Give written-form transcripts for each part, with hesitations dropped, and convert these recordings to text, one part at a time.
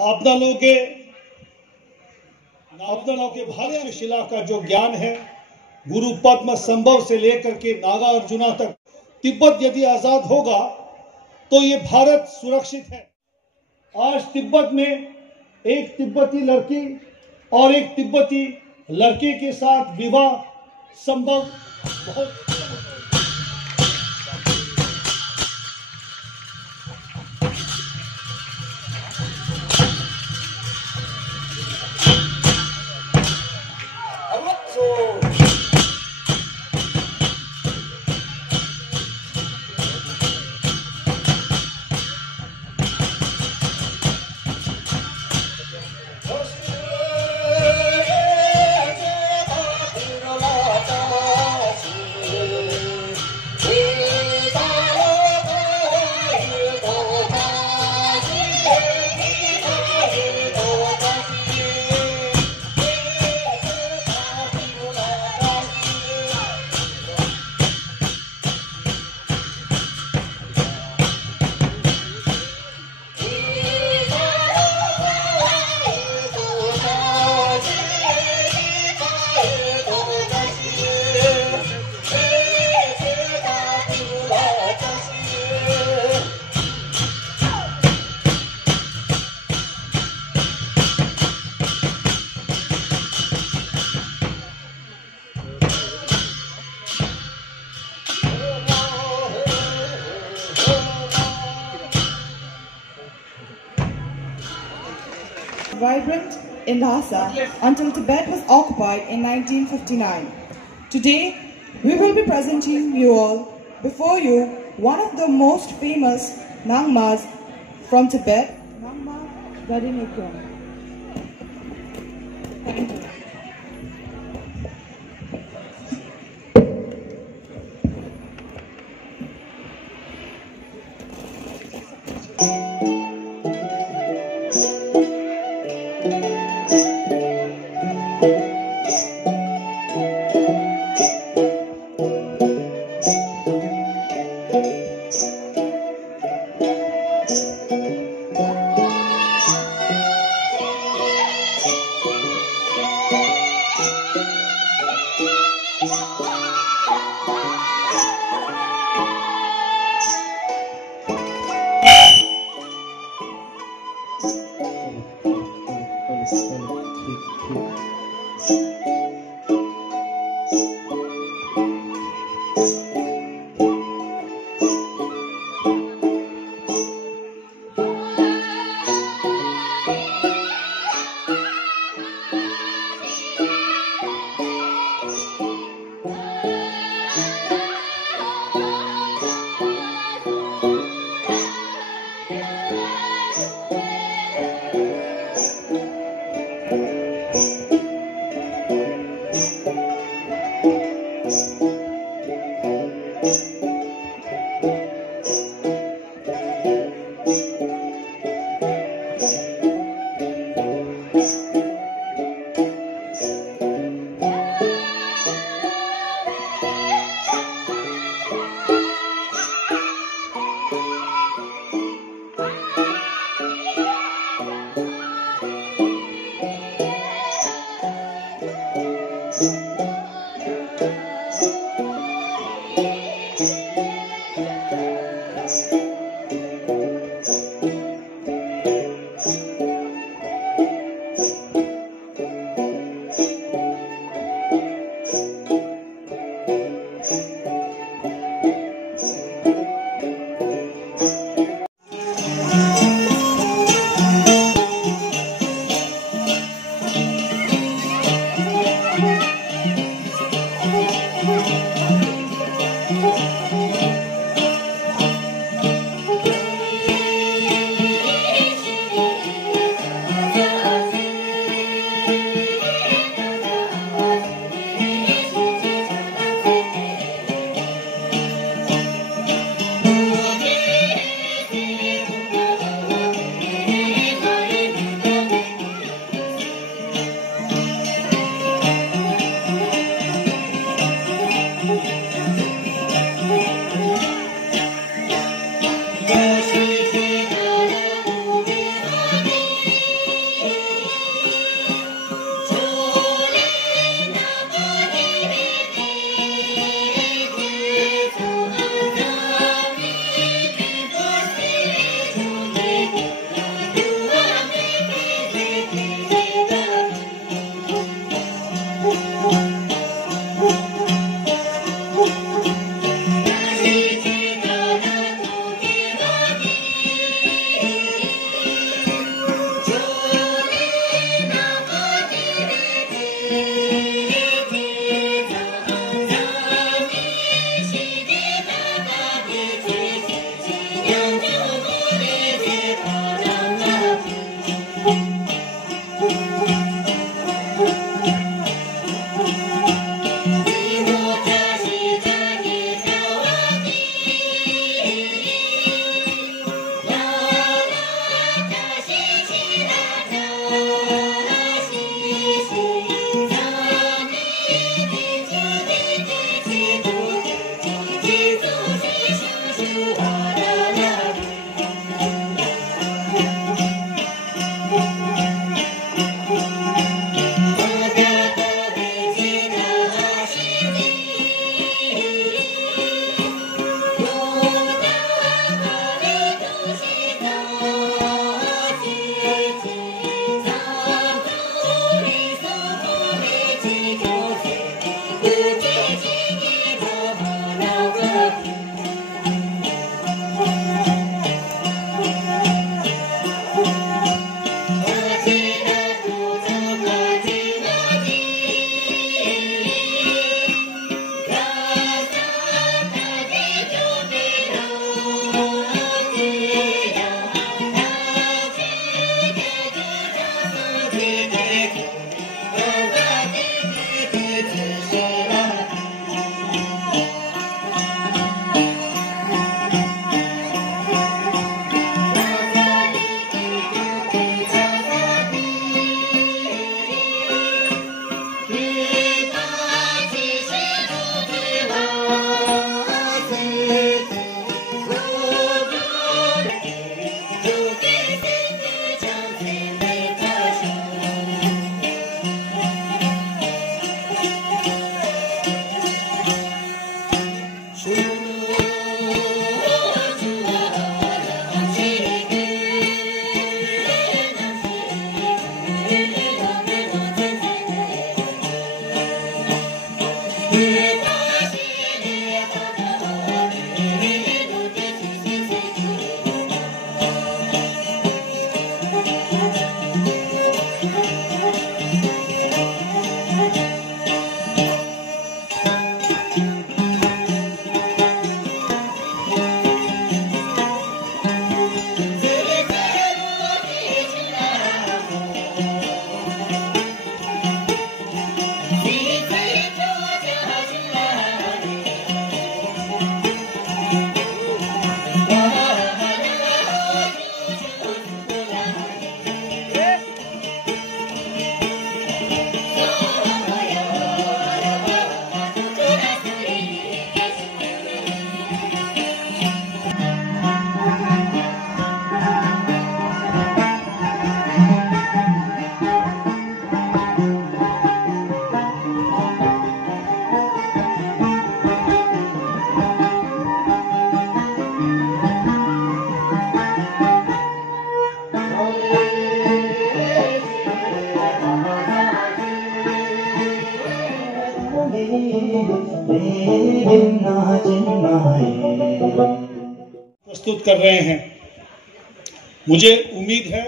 अपना लोग के भारतीय शिला का जो ज्ञान है, गुरु पद्म संभव से लेकर के नागा अर्जुना तक, तिब्बत यदि आजाद होगा तो ये भारत सुरक्षित है। आज तिब्बत में एक तिब्बती लड़की और एक तिब्बती लड़के के साथ विवाह संभव बहुत vibrant in Lhasa until Tibet was occupied in 1959. Today, we will be presenting you all before you one of the most famous Nangmas from Tibet, Nangma Gadinekyong. Thank you. प्रस्तुत कर रहे हैं। मुझे उम्मीद है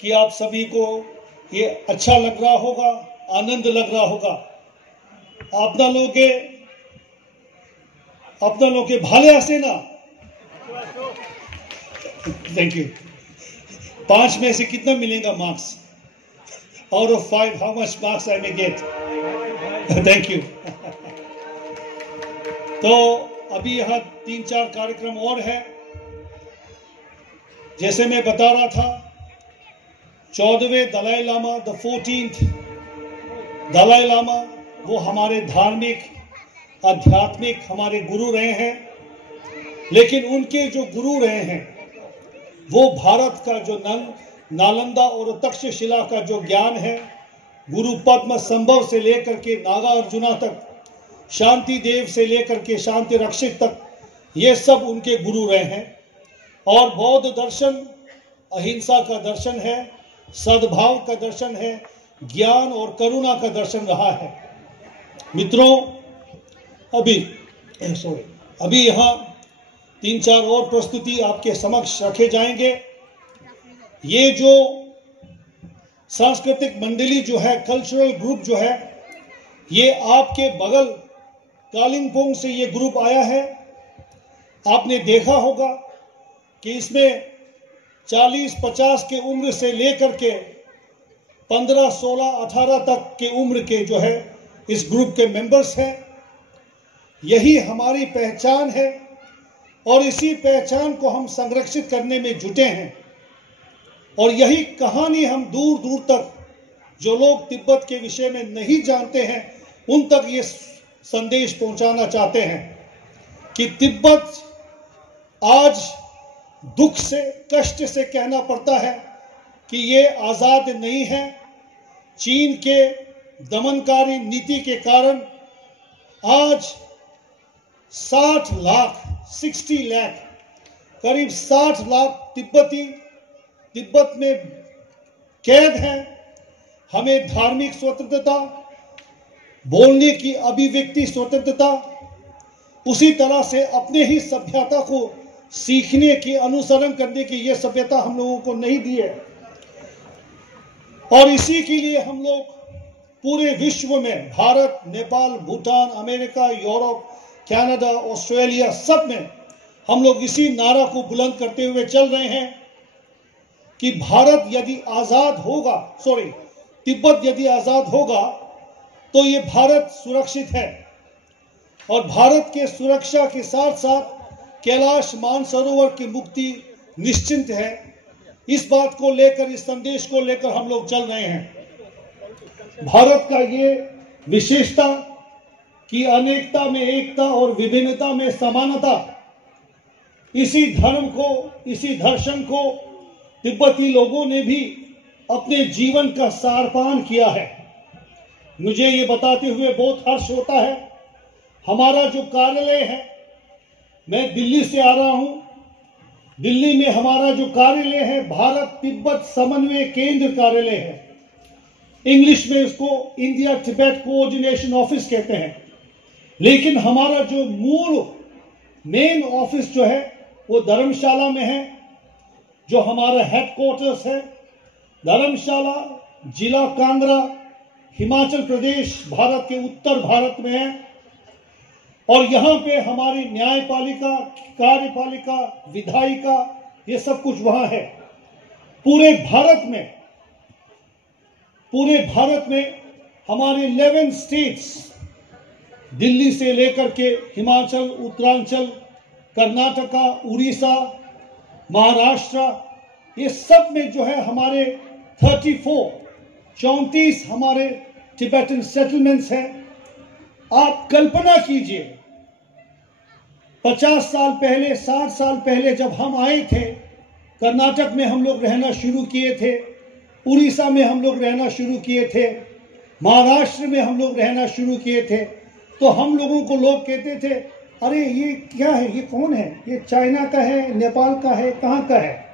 कि आप सभी को ये अच्छा लग रहा होगा, आनंद लग रहा होगा। अपना लोग भाले हंसे ना। Thank you. 5 में से कितना मिलेगा marks? Out of 5 how much marks I may gate? Thank you. तो अभी यहाँ 3-4 कार्यक्रम और है। जैसे मैं बता रहा था, 14वें दलाई लामा, द 14th दलाई लामा, वो हमारे धार्मिक, आध्यात्मिक हमारे गुरु रहे हैं। लेकिन उनके जो गुरु रहे हैं, वो भारत का जो नालंदा और तक्षशिला का जो ज्ञान है, गुरु पद्म संभव से लेकर के नागा अर्जुना तक, शांति देव से लेकर के शांति रक्षित तक, ये सब उनके गुरु रहे हैं। और बौद्ध दर्शन अहिंसा का दर्शन है, सद्भाव का दर्शन है, ज्ञान और करुणा का दर्शन रहा है। मित्रों, अभी यहाँ 3-4 और प्रस्तुति आपके समक्ष रखे जाएंगे। ये जो सांस्कृतिक मंडली जो है, कल्चरल ग्रुप जो है, ये आपके बगल कालिंपोंग से ये ग्रुप आया है। आपने देखा होगा कि इसमें 40-50 के उम्र से लेकर के 15, 16, 18 तक के उम्र के जो है इस ग्रुप के मेंबर्स हैं। यही हमारी पहचान है और इसी पहचान को हम संरक्षित करने में जुटे हैं। और यही कहानी हम दूर दूर तक, जो लोग तिब्बत के विषय में नहीं जानते हैं, उन तक ये संदेश पहुंचाना चाहते हैं कि तिब्बत आज दुख से, कष्ट से कहना पड़ता है कि ये आजाद नहीं है। चीन के दमनकारी नीति के कारण आज 60 लाख, करीब 60 लाख तिब्बती तिब्बत में कैद हैं। हमें धार्मिक स्वतंत्रता, बोलने की अभिव्यक्ति स्वतंत्रता, उसी तरह से अपने ही सभ्यता को सीखने की, अनुसरण करने की ये सभ्यता हम लोगों को नहीं दी है। और इसी के लिए हम लोग पूरे विश्व में, Bharat, Nepal, Bhutan, America, Europe, Canada, Australia, सब में हम लोग इसी नारा को बुलंद करते हुए चल रहे हैं कि भारत यदि आजाद होगा, तिब्बत यदि आजाद होगा तो ये भारत सुरक्षित है। और भारत के सुरक्षा के साथ साथ कैलाश मानसरोवर की मुक्ति निश्चित है। इस बात को लेकर, इस संदेश को लेकर हम लोग चल रहे हैं। भारत का ये विशेषता कि अनेकता में एकता और विभिन्नता में समानता, इसी धर्म को, इसी दर्शन को तिब्बती लोगों ने भी अपने जीवन का सारपान किया है। मुझे ये बताते हुए बहुत हर्ष होता है। हमारा जो कार्यालय है, मैं दिल्ली से आ रहा हूं, दिल्ली में हमारा जो कार्यालय है, भारत तिब्बत समन्वय केंद्र कार्यालय है। इंग्लिश में इसको इंडिया तिब्बत कोऑर्डिनेशन ऑफिस कहते हैं। लेकिन हमारा जो मूल मेन ऑफिस जो है वो धर्मशाला में है, जो हमारा हेडक्वार्टर्स है। धर्मशाला जिला कांगड़ा, हिमाचल प्रदेश, भारत के उत्तर भारत में है। और यहां पे हमारी न्यायपालिका, कार्यपालिका, विधायिका, ये सब कुछ वहां है। पूरे भारत में हमारे 11 स्टेट्स, दिल्ली से लेकर के हिमाचल, उत्तरांचल, कर्नाटका, उड़ीसा, महाराष्ट्र, ये सब में जो है हमारे 34 हमारे तिब्बतन सेटलमेंट्स हैं। आप कल्पना कीजिए 50 साल पहले, 60 साल पहले जब हम आए थे, कर्नाटक में हम लोग रहना शुरू किए थे, उड़ीसा में हम लोग रहना शुरू किए थे, महाराष्ट्र में हम लोग रहना शुरू किए थे, तो हम लोगों को लोग कहते थे, अरे ये क्या है, ये कौन है, ये चाइना का है, नेपाल का है, कहाँ का है।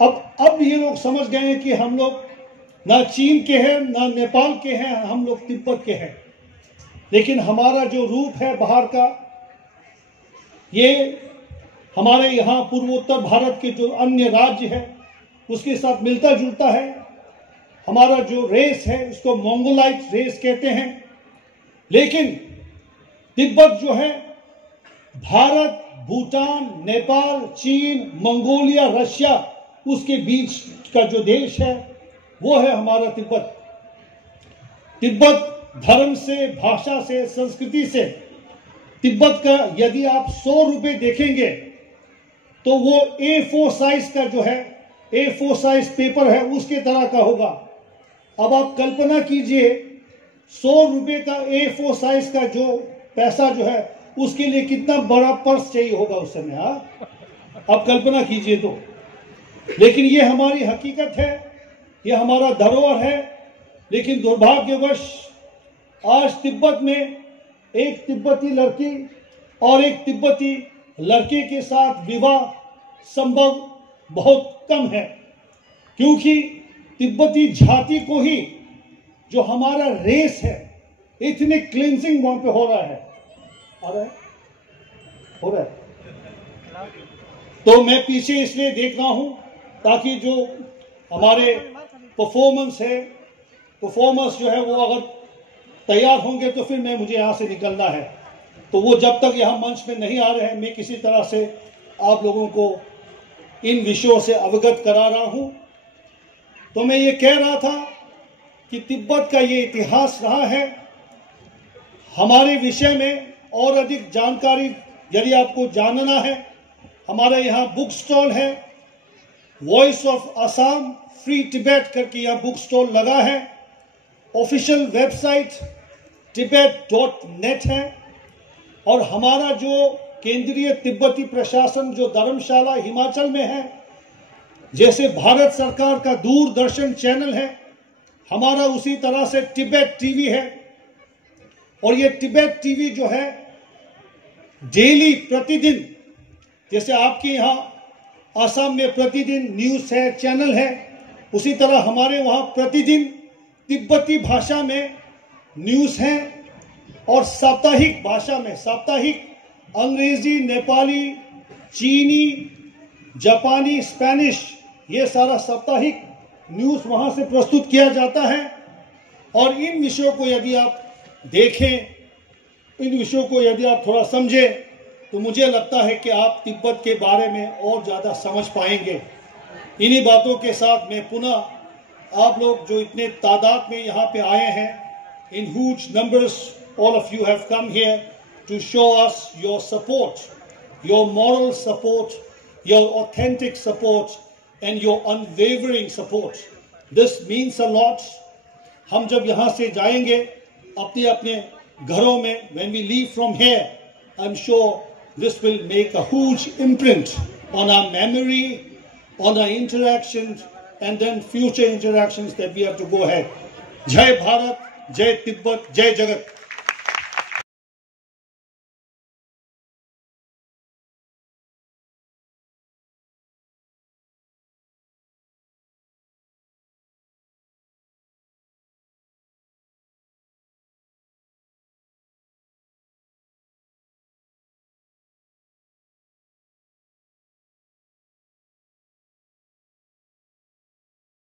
अब ये लोग समझ गए हैं कि हम लोग ना चीन के हैं, ना नेपाल के हैं, हम लोग तिब्बत के हैं। लेकिन हमारा जो रूप है बाहर का, ये हमारे यहाँ पूर्वोत्तर भारत के जो अन्य राज्य है उसके साथ मिलता जुलता है। हमारा जो रेस है उसको मंगोलाइट रेस कहते हैं। लेकिन तिब्बत जो है भारत, भूटान, नेपाल, चीन, मंगोलिया, रशिया, उसके बीच का जो देश है वो है हमारा तिब्बत। तिब्बत धर्म से, भाषा से, संस्कृति से, तिब्बत का यदि आप 100 रुपए देखेंगे तो वो A4 साइज का जो है, A4 साइज पेपर है उसके तरह का होगा। अब आप कल्पना कीजिए 100 रुपए का A4 साइज का जो पैसा जो है उसके लिए कितना बड़ा पर्स चाहिए होगा उस समय। आप कल्पना कीजिए तो। लेकिन ये हमारी हकीकत है, ये हमारा धरोहर है। लेकिन दुर्भाग्यवश आज तिब्बत में एक तिब्बती लड़की और एक तिब्बती लड़के के साथ विवाह संभव बहुत कम है, क्योंकि तिब्बती जाति को ही जो हमारा रेस है, इतने क्लींजिंग वहां पे हो रहा है। तो मैं पीछे इसलिए देख रहा हूं ताकि जो हमारे परफॉर्मर्स जो है वो अगर तैयार होंगे तो फिर मुझे यहां से निकलना है। तो वो जब तक यहां मंच में नहीं आ रहे हैं, मैं किसी तरह से आप लोगों को इन विषयों से अवगत करा रहा हूं। तो मैं ये कह रहा था कि तिब्बत का ये इतिहास रहा है। हमारे विषय में और अधिक जानकारी यदि आपको जानना है, हमारे यहाँ बुक स्टॉल है, voice of Assam free Tibet करके यह बुक स्टॉल लगा है। ऑफिशियल वेबसाइट tibet.net है। और हमारा जो केंद्रीय तिब्बती प्रशासन जो धर्मशाला हिमाचल में है, जैसे भारत सरकार का दूरदर्शन चैनल है, हमारा उसी तरह से तिब्बत टीवी है। और ये तिब्बत टीवी जो है डेली, प्रतिदिन, जैसे आपके यहाँ असम में प्रतिदिन न्यूज है, चैनल है, उसी तरह हमारे वहाँ प्रतिदिन तिब्बती भाषा में न्यूज है। और साप्ताहिक भाषा में, साप्ताहिक अंग्रेजी, नेपाली, चीनी, जापानी, स्पेनिश, ये सारा साप्ताहिक न्यूज वहां से प्रस्तुत किया जाता है। और इन विषयों को यदि आप देखें, इन विषयों को यदि आप थोड़ा समझें, तो मुझे लगता है कि आप तिब्बत के बारे में और ज़्यादा समझ पाएंगे। इन्हीं बातों के साथ मैं पुनः आप लोग जो इतने तादाद में यहाँ पे आए हैं, in huge numbers, all of you have come here to show us your support, your moral support, your authentic support and your unwavering support. This means a lot. हम जब यहाँ से जाएंगे अपने अपने घरों में, when we leave from here, I'm sure this will make a huge imprint on our memory, on our interactions, and then future interactions that we have to go ahead. जय भारत, जय तिब्बत, जय जगत।